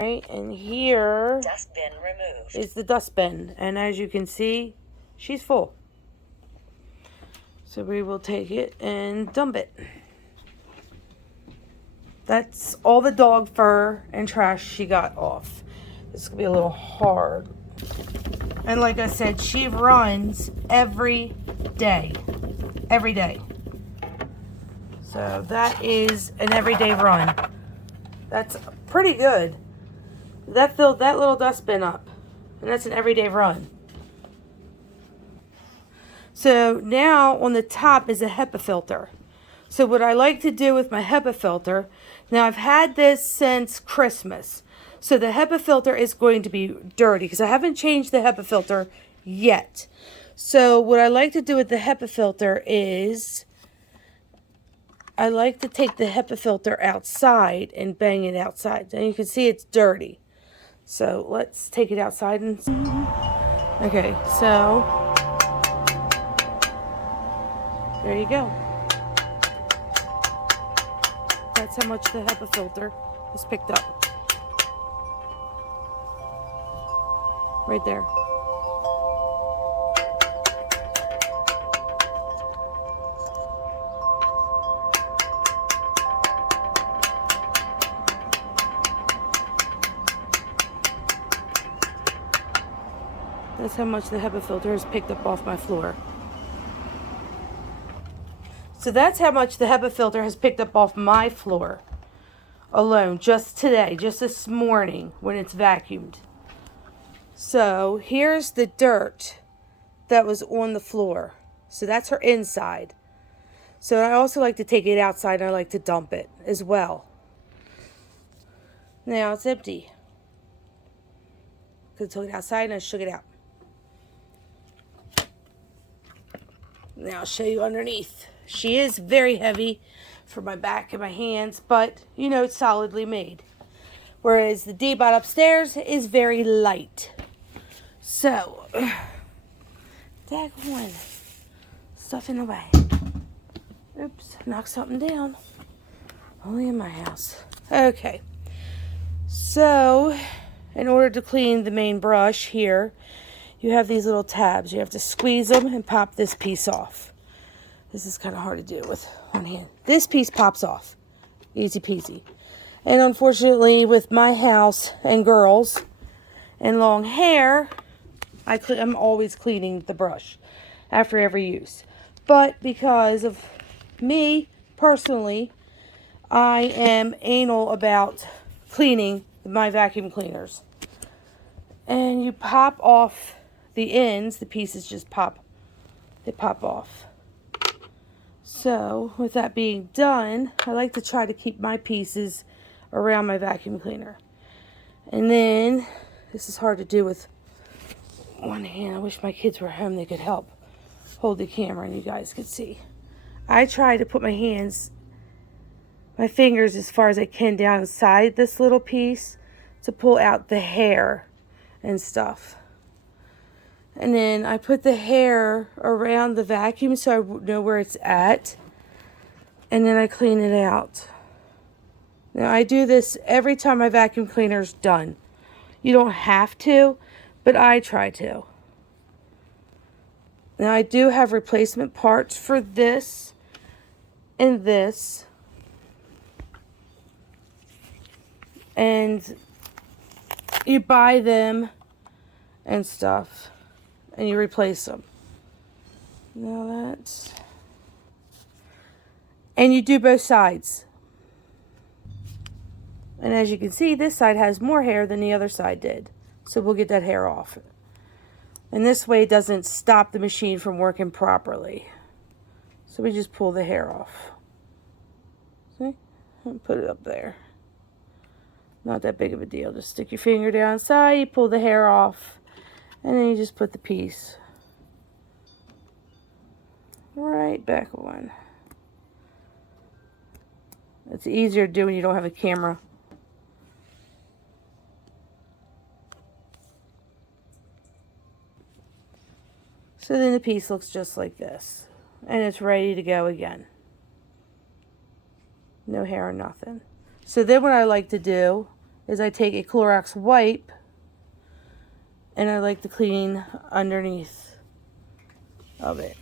Right, and here Dustbin removed. is the dustbin. And as you can see, she's full. So we will take it and dump it. That's all the dog fur and trash she got off. This could be a little hard. And like I said, she runs every day. Every day. So that is an everyday run. That's pretty good. That filled that little dustbin up. And that's an everyday run. So now on the top is a Hepa filter. So what I like to do with my Hepa filter, now I've had this since Christmas. So the Hepa filter is going to be dirty because I haven't changed the Hepa filter yet. So what I like to do with the Hepa filter is I like to take the Hepa filter outside and bang it outside. And you can see it's dirty. So let's take it outside and okay, so there you go. That's how much the Hepa filter is picked up. Right there. That's how much the Hepa filter has picked up off my floor. So that's how much the Hepa filter has picked up off my floor alone, just today, just this morning when it's vacuumed. So here's the dirt that was on the floor. So that's her inside. So I also like to take it outside and I like to dump it as well. Now it's empty. Because I took it outside and I shook it out. Now I'll show you underneath. She is very heavy for my back and my hands, but you know it's solidly made. Whereas the D-bot upstairs is very light. So, daggone, stuff in the way. Oops, knocked something down. Only in my house. Okay. So, in order to clean the main brush here, you have these little tabs. You have to squeeze them and pop this piece off. This is kind of hard to do with one hand. This piece pops off. Easy peasy. And unfortunately, with my house and girls and long hair, I'm always cleaning the brush after every use. But because of me, personally, I am anal about cleaning my vacuum cleaners. And you pop off the ends, the pieces just pop. They pop off. So, with that being done, I like to try to keep my pieces around my vacuum cleaner. And then, this is hard to do with one hand. I wish my kids were home, they could help hold the camera and you guys could see. I try to put my fingers as far as I can down inside this little piece to pull out the hair and stuff. And then I put the hair around the vacuum so I know where it's at. And then I clean it out. Now I do this every time my vacuum cleaner's done. You don't have to, but I try to. Now I do have replacement parts for this and this. And you buy them and stuff. And you replace them. Now that's... And you do both sides. And as you can see, this side has more hair than the other side did. So we'll get that hair off. And this way it doesn't stop the machine from working properly. So we just pull the hair off. See? And put it up there. Not that big of a deal. Just stick your finger down inside, you pull the hair off. And then you just put the piece right back on. It's easier to do when you don't have a camera. So then the piece looks just like this. And it's ready to go again. No hair or nothing. So then what I like to do is I take a Clorox wipe and I like to clean underneath of it.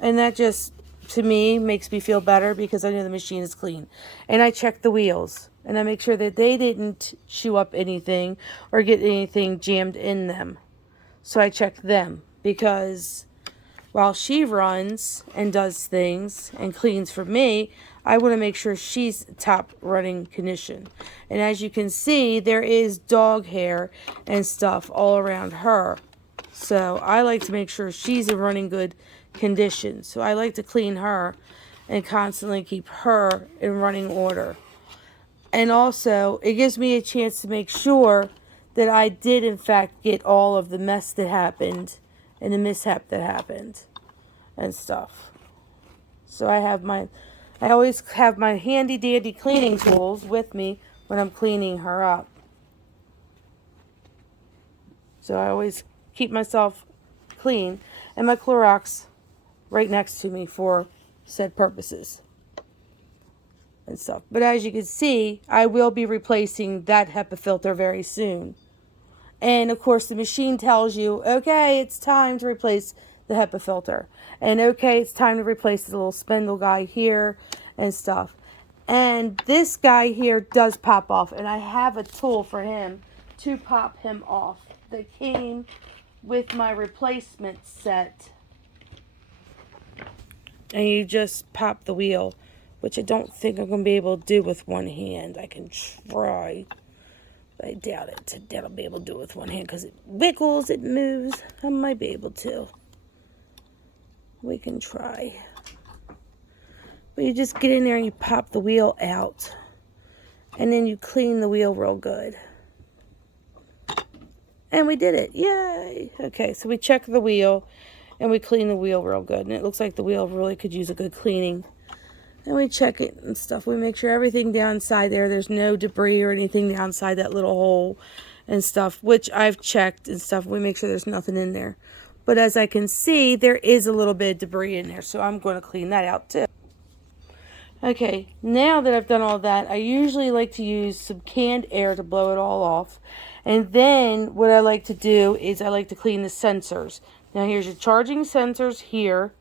And that just, to me, makes me feel better because I know the machine is clean. And I check the wheels and I make sure that they didn't chew up anything or get anything jammed in them. So I check them because while she runs and does things and cleans for me, I want to make sure she's top running condition. And as you can see, there is dog hair and stuff all around her. So I like to make sure she's in running good condition. So I like to clean her and constantly keep her in running order. And also, it gives me a chance to make sure that I did in fact get all of the mess that happened and the mishap that happened and stuff. So I always have my handy dandy cleaning tools with me when I'm cleaning her up. So I always keep myself clean and my Clorox right next to me for said purposes and stuff. But as you can see, I will be replacing that Hepa filter very soon. And of course the machine tells you, okay, it's time to replace the Hepa filter. And okay, it's time to replace the little spindle guy here and stuff. And this guy here does pop off. And I have a tool for him to pop him off that came with my replacement set. And you just pop the wheel, which I don't think I'm going to be able to do with one hand. I can try. I doubt it. I'll be able to do it with one hand because it wiggles, it moves. I might be able to. We can try. But you just get in there and you pop the wheel out. And then you clean the wheel real good. And we did it. Yay! Okay, so we check the wheel and we clean the wheel real good. And it looks like the wheel really could use a good cleaning. And we check it and stuff. We make sure everything downside there's no debris or anything downside that little hole and stuff, which I've checked and stuff. We make sure there's nothing in there. But as I can see, there is a little bit of debris in there, so I'm going to clean that out too. Okay, now that I've done all that, I usually like to use some canned air to blow it all off. And then what I like to do is I like to clean the sensors. Now here's your charging sensors here.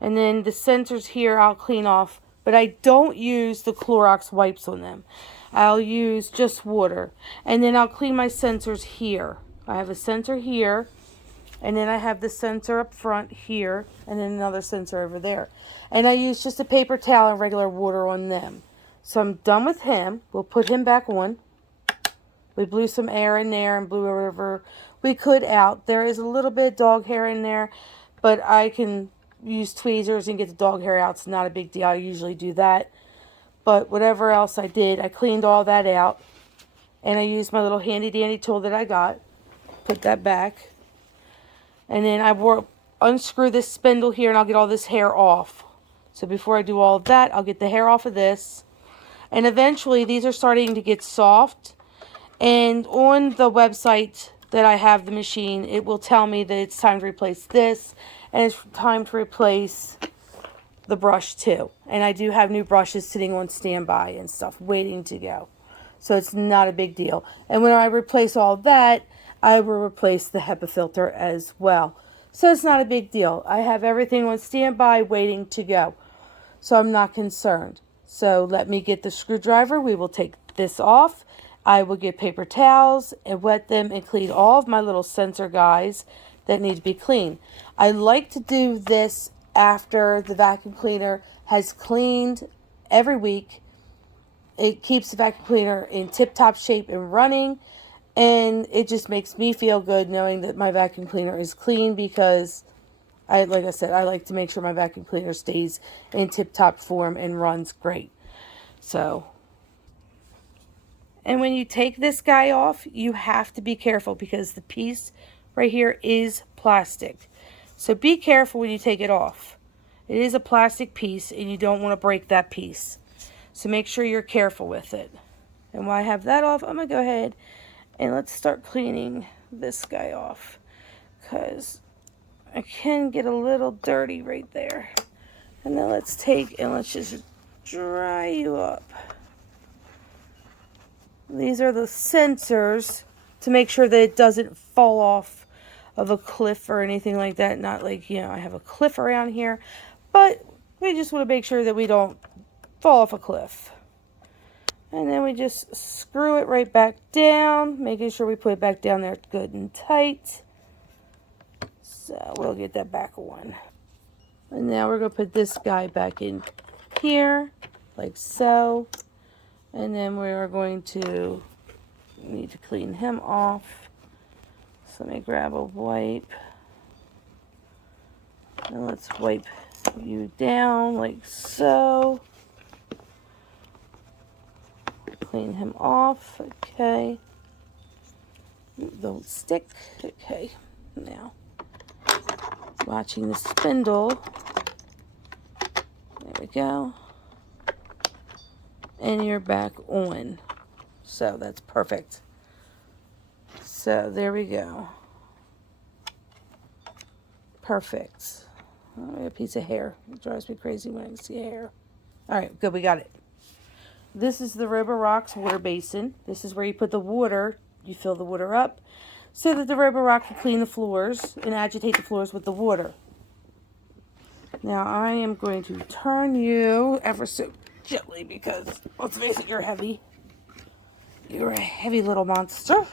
And then the sensors here I'll clean off, but I don't use the Clorox wipes on them. I'll use just water. And then I'll clean my sensors here. I have a sensor here, and then I have the sensor up front here, and then another sensor over there. And I use just a paper towel and regular water on them. So I'm done with him. We'll put him back on. We blew some air in there and blew whatever we could out. There is a little bit of dog hair in there, but I can use tweezers and get the dog hair out. It's not a big deal. I usually do that. But whatever else I did, I cleaned all that out. And I used my little handy dandy tool that I got. Put that back. And then I unscrew this spindle here and I'll get all this hair off. So before I do all of that, I'll get the hair off of this. And eventually these are starting to get soft. And on the website that I have the machine, it will tell me that it's time to replace this. And it's time to replace the brush too. And I do have new brushes sitting on standby and stuff, waiting to go. So it's not a big deal. And when I replace all that, I will replace the Hepa filter as well. So it's not a big deal. I have everything on standby, waiting to go. So I'm not concerned. So let me get the screwdriver. We will take this off. I will get paper towels and wet them and clean all of my little sensor guys that need to be cleaned. I like to do this after the vacuum cleaner has cleaned every week. It keeps the vacuum cleaner in tip-top shape and running, and it just makes me feel good knowing that my vacuum cleaner is clean because, like I said, I like to make sure my vacuum cleaner stays in tip-top form and runs great. So, and when you take this guy off, you have to be careful because the piece right here is plastic. So be careful when you take it off. It is a plastic piece and you don't want to break that piece. So make sure you're careful with it. And while I have that off, I'm going to go ahead and let's start cleaning this guy off. Because I can get a little dirty right there. And then let's take and let's just dry you up. These are the sensors to make sure that it doesn't fall off of a cliff or anything like that. Not like, you know, I have a cliff around here, but we just want to make sure that we don't fall off a cliff. And then we just screw it right back down, making sure we put it back down there good and tight. So we'll get that back on. And now we're going to put this guy back in here, like so. And then we are going to need to clean him off. So let me grab a wipe. And let's wipe you down like so. Clean him off. Okay. Don't stick. Okay. Now, watching the spindle. There we go. And you're back on. So that's perfect. So there we go. Perfect. Oh, a piece of hair. It drives me crazy when I see hair. Alright, good, we got it. This is the Roborock's water basin. This is where you put the water. You fill the water up so that the Roborock can clean the floors and agitate the floors with the water. Now I am going to turn you ever so gently because, let's face it, you're heavy. You're a heavy little monster.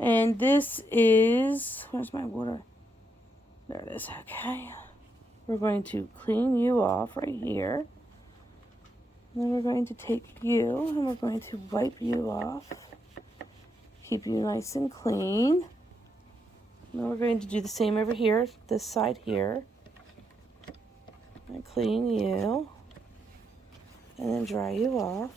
And this is, where's my water? There it is, okay. We're going to clean you off right here. Then we're going to take you and we're going to wipe you off. Keep you nice and clean. Now we're going to do the same over here, this side here. And clean you. And then dry you off.